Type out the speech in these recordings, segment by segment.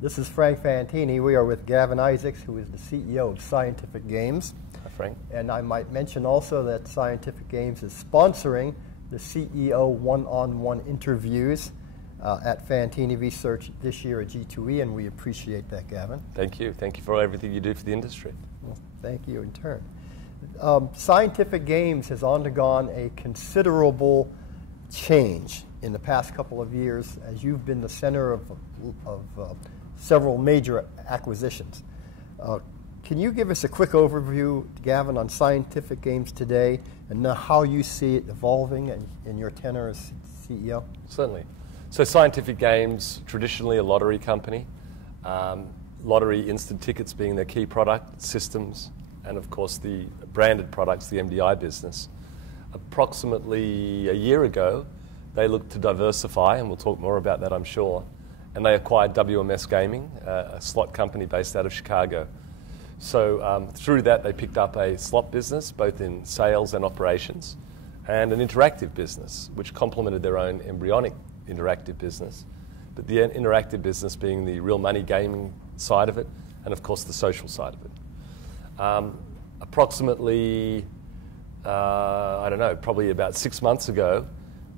This is Frank Fantini. We are with Gavin Isaacs, who is the CEO of Scientific Games. Hi, Frank. And I might mention also that Scientific Games is sponsoring the CEO one-on-one interviews at Fantini Research this year at G2E, and we appreciate that, Gavin. Thank you. Thank you for everything you do for the industry. Well, thank you in turn. Scientific Games has undergone a considerable change in the past couple of years as you've been the center of several major acquisitions. Can you give us a quick overview, Gavin, on Scientific Games today and how you see it evolving in your tenure as CEO? Certainly. So Scientific Games, traditionally a lottery company, lottery instant tickets being their key product, systems, and of course the branded products, the MDI business. Approximately a year ago, they looked to diversify, and we'll talk more about that, I'm sure, and they acquired WMS Gaming, a slot company based out of Chicago. So through that, they picked up a slot business, both in sales and operations, and an interactive business, which complemented their own embryonic interactive business, but the interactive business being the real money gaming side of it, and of course the social side of it. Approximately, I don't know, probably about 6 months ago,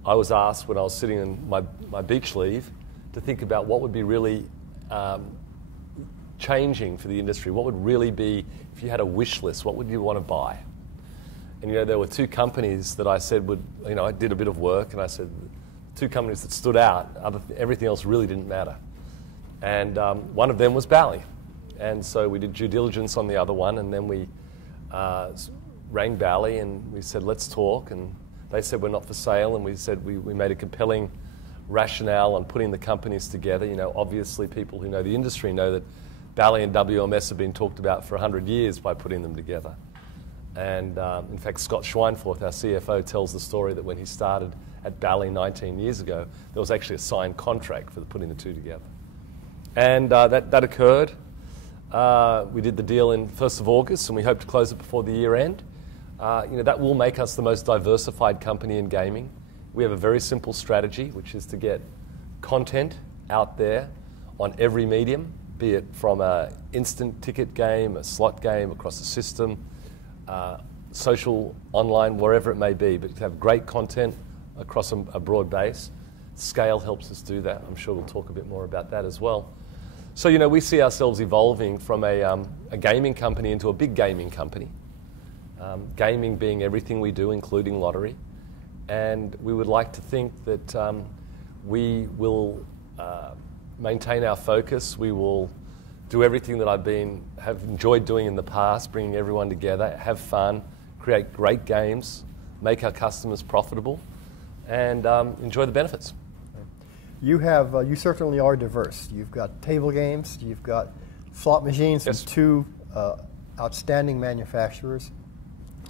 I was asked when I was sitting in my beach leave to think about what would be really changing for the industry. What would really be, if you had a wish list, what would you want to buy? And there were two companies that I said would, I did a bit of work, and I said, two companies that stood out, everything else really didn't matter. And one of them was Bally. And so we did due diligence on the other one, and then we rang Bally and we said, let's talk. And they said, we're not for sale. And we said, we made a compelling rationale on putting the companies together. Obviously people who know the industry know that Bally and WMS have been talked about for 100 years by putting them together. And in fact, Scott Schweinfurth, our CFO, tells the story that when he started at Bally 19 years ago, there was actually a signed contract for putting the two together. And that occurred. We did the deal in 1st of August, and we hope to close it before the year end. That will make us the most diversified company in gaming. We have a very simple strategy, which is to get content out there on every medium, be it from an instant ticket game, a slot game, across the system, social, online, wherever it may be, but to have great content across a broad base. Scale helps us do that. I'm sure we'll talk a bit more about that as well. So, we see ourselves evolving from a gaming company into a big gaming company. Gaming being everything we do, including lottery. And we would like to think that we will maintain our focus. We will do everything that have enjoyed doing in the past, bringing everyone together, have fun, create great games, make our customers profitable, and enjoy the benefits. You certainly are diverse. You've got table games, you've got slot machines, yes, from two outstanding manufacturers.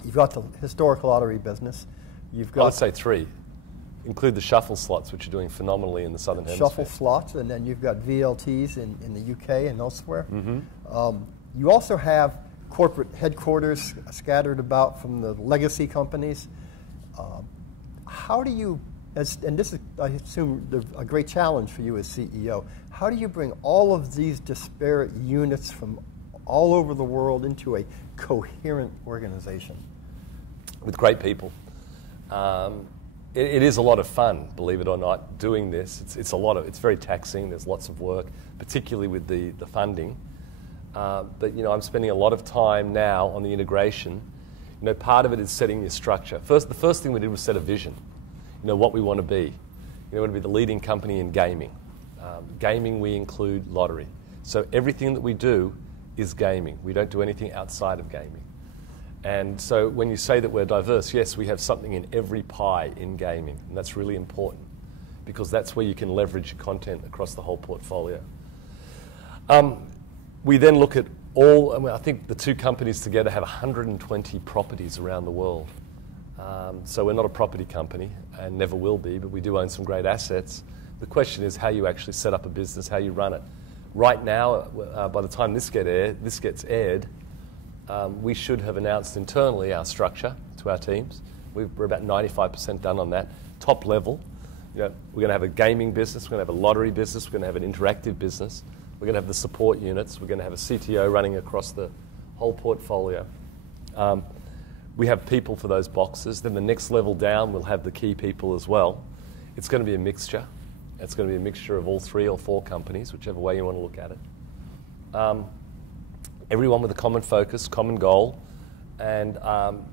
You've got the historic lottery business. You've got I'd say three. Include the shuffle slots, which are doing phenomenally in the Southern Hemisphere. Shuffle slots, and then you've got VLTs in the UK and elsewhere. Mm-hmm. You also have corporate headquarters scattered about from the legacy companies. How do you, and this is, I assume, a great challenge for you as CEO, how do you bring all of these disparate units from all over the world into a coherent organization? With great people. It is a lot of fun, believe it or not, doing this. It's very taxing. There's lots of work, particularly with the funding. But I'm spending a lot of time now on the integration. Part of it is setting your structure. The first thing we did was set a vision. What we want to be. We want to be the leading company in gaming. Gaming, we include lottery. So everything that we do is gaming. We don't do anything outside of gaming. And so when you say that we're diverse, yes, we have something in every pie in gaming, and that's really important because that's where you can leverage your content across the whole portfolio. We then look at I think the two companies together have 120 properties around the world. So we're not a property company and never will be, but we do own some great assets. The question is how you actually set up a business, how you run it. Right now, by the time this gets aired, we should have announced internally our structure to our teams. We're about 95% done on that. Top level, we're going to have a gaming business, we're going to have a lottery business, we're going to have an interactive business. We're going to have the support units. We're going to have a CTO running across the whole portfolio. We have people for those boxes. Then the next level down, we'll have the key people as well. It's going to be a mixture. It's going to be a mixture of all 3 or 4 companies, whichever way you want to look at it. Everyone with a common focus, common goal, and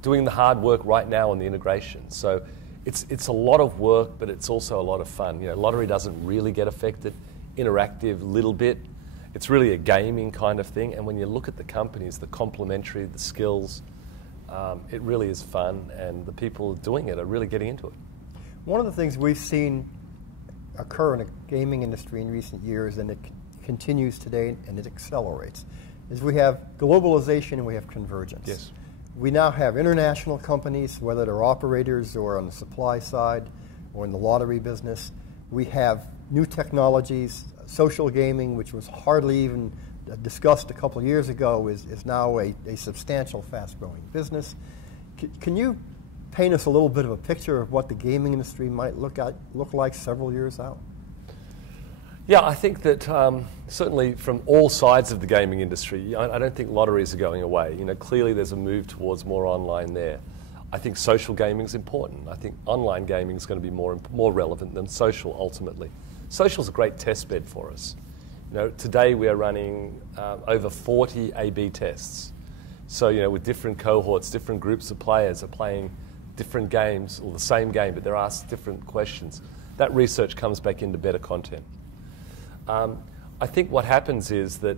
doing the hard work right now on the integration. So it's a lot of work, but it's also a lot of fun. Lottery doesn't really get affected. Interactive, little bit. It's really a gaming kind of thing. And when you look at the companies, the complementary, the skills, it really is fun, and the people doing it are really getting into it. One of the things we've seen occur in the gaming industry in recent years, and it continues today and it accelerates, is we have globalization and we have convergence. Yes. We now have international companies, whether they're operators or on the supply side or in the lottery business. We have new technologies. Social gaming, which was hardly even discussed a couple of years ago, is now a substantial, fast-growing business. Can you paint us a little bit of a picture of what the gaming industry might look like several years out? Yeah, I think that certainly from all sides of the gaming industry, I don't think lotteries are going away. Clearly there's a move towards more online there. I think social gaming is important. I think online gaming is going to be more relevant than social ultimately. Social is a great test bed for us. Today we are running over 40 A/B tests. So, with different cohorts, different groups of players are playing different games, or the same game, but they're asked different questions. That research comes back into better content. I think what happens is that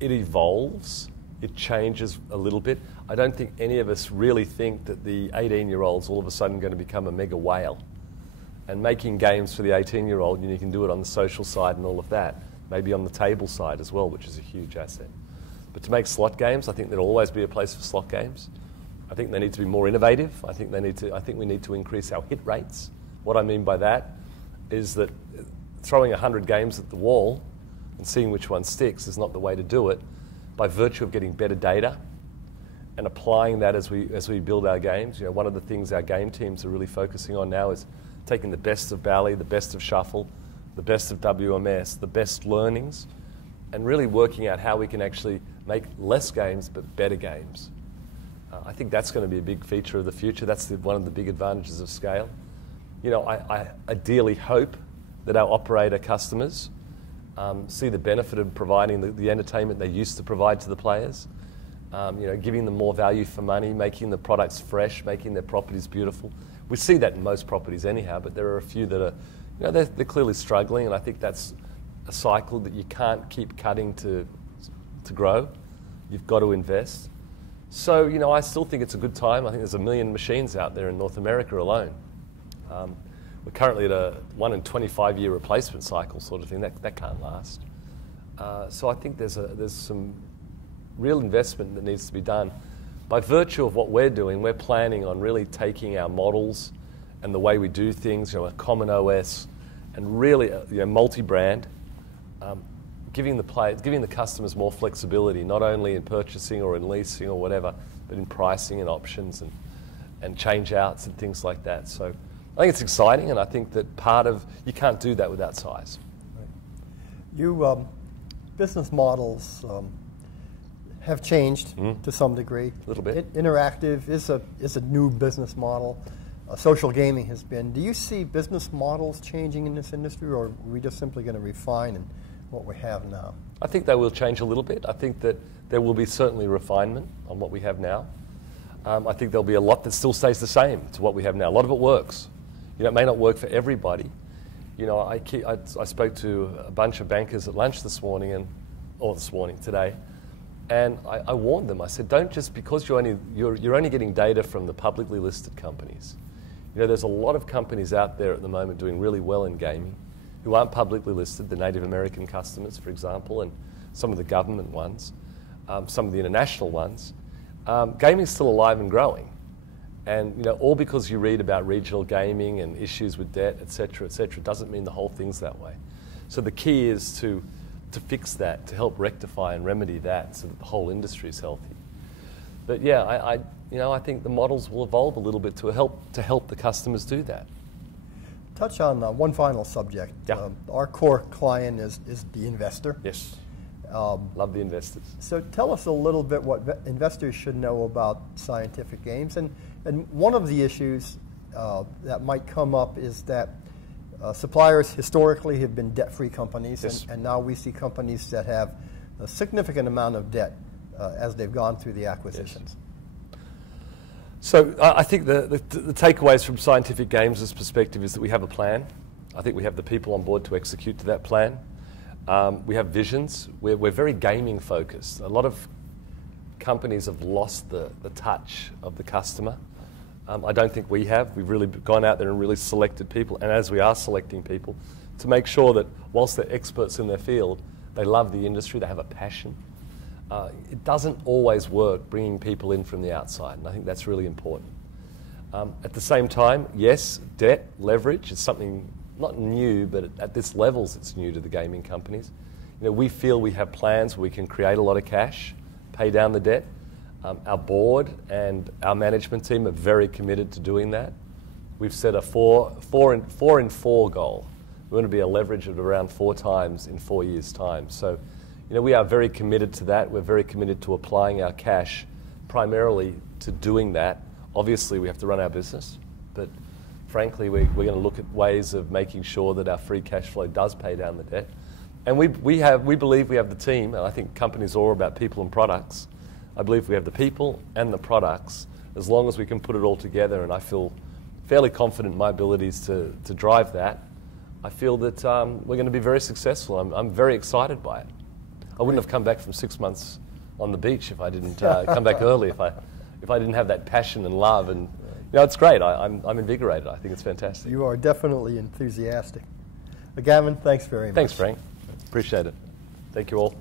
it evolves, it changes a little bit. I don't think any of us really think that the 18-year-old's all of a sudden going to become a mega whale. And making games for the 18-year-old, you can do it on the social side and all of that. Maybe on the table side as well, which is a huge asset. But to make slot games, I think there'll always be a place for slot games. I think they need to be more innovative. I think we need to increase our hit rates. What I mean by that is that throwing 100 games at the wall and seeing which one sticks is not the way to do it. By virtue of getting better data and applying that as we build our games, one of the things our game teams are really focusing on now is taking the best of Bally, the best of Shuffle, the best of WMS, the best learnings, and really working out how we can actually make less games but better games. I think that's going to be a big feature of the future. That's one of the big advantages of scale. I ideally hope that our operator customers see the benefit of providing the entertainment they used to provide to the players, giving them more value for money, making the products fresh, making their properties beautiful. We see that in most properties anyhow, but there are a few that are, they're clearly struggling, and I think that's a cycle that you can't keep cutting to grow. You've got to invest. So, I still think it's a good time. I think there's 1 million machines out there in North America alone. We're currently at a 1 in 25-year replacement cycle sort of thing. That can't last. So I think there's some real investment that needs to be done. By virtue of what we're doing, we're planning on really taking our models and the way we do things, a common OS, and really multi-brand, giving the customers more flexibility, not only in purchasing or in leasing or whatever, but in pricing and options and change outs and things like that. So I think it's exciting, and I think that you can't do that without size. Right. Business models have changed to some degree. A little bit. Interactive is a new business model. Social gaming has been. Do you see business models changing in this industry, or are we just simply going to refine what we have now? I think they will change a little bit. I think that there will be certainly refinement on what we have now. I think there'll be a lot that still stays the same to what we have now. A lot of it works. It may not work for everybody. I spoke to a bunch of bankers at lunch today, and I warned them. I said, don't just because you're only getting data from the publicly listed companies. There's a lot of companies out there at the moment doing really well in gaming who aren't publicly listed, the Native American customers, for example, and some of the government ones, some of the international ones. Gaming's still alive and growing. And all because you read about regional gaming and issues with debt, et cetera, doesn't mean the whole thing's that way. So the key is to fix that, to help rectify and remedy that so that the whole industry is healthy. But yeah, I think the models will evolve a little bit to help the customers do that. Touch on one final subject. Yeah. Our core client is the investor. Yes. Love the investors. So tell us a little bit what investors should know about Scientific Games. And one of the issues that might come up is that suppliers historically have been debt-free companies, Yes. and now we see companies that have a significant amount of debt as they've gone through the acquisitions. Yes. So I think the takeaways from Scientific Games' perspective is that we have a plan. I think we have the people on board to execute to that plan. We have visions. We're very gaming focused. A lot of companies have lost the touch of the customer. I don't think we have. We've really gone out there and really selected people, and as we are selecting people, to make sure that whilst they're experts in their field, they love the industry, they have a passion. It doesn't always work bringing people in from the outside, and I think that's really important. At the same time, yes, debt, leverage is something not new, but at this levels it's new to the gaming companies. You know, we feel we have plans where we can create a lot of cash, pay down the debt. Our board and our management team are very committed to doing that. We've set a 4 in 4 goal. We want to be a leverage of around 4 times in 4 years' time. So, you know, we are very committed to that. We're very committed to applying our cash primarily to doing that. Obviously, we have to run our business, but frankly, we're going to look at ways of making sure that our free cash flow does pay down the debt. And we believe we have the team, and I think companies are all about people and products. I believe we have the people and the products, as long as we can put it all together, and I feel fairly confident in my abilities to drive that. I feel that we're going to be very successful. I'm very excited by it. I wouldn't have come back from 6 months on the beach if I didn't come back early, if I didn't have that passion and love. And you know, it's great. I'm invigorated. I think it's fantastic. You are definitely enthusiastic. Gavin, thanks very much. Thanks, Frank. Appreciate it. Thank you all.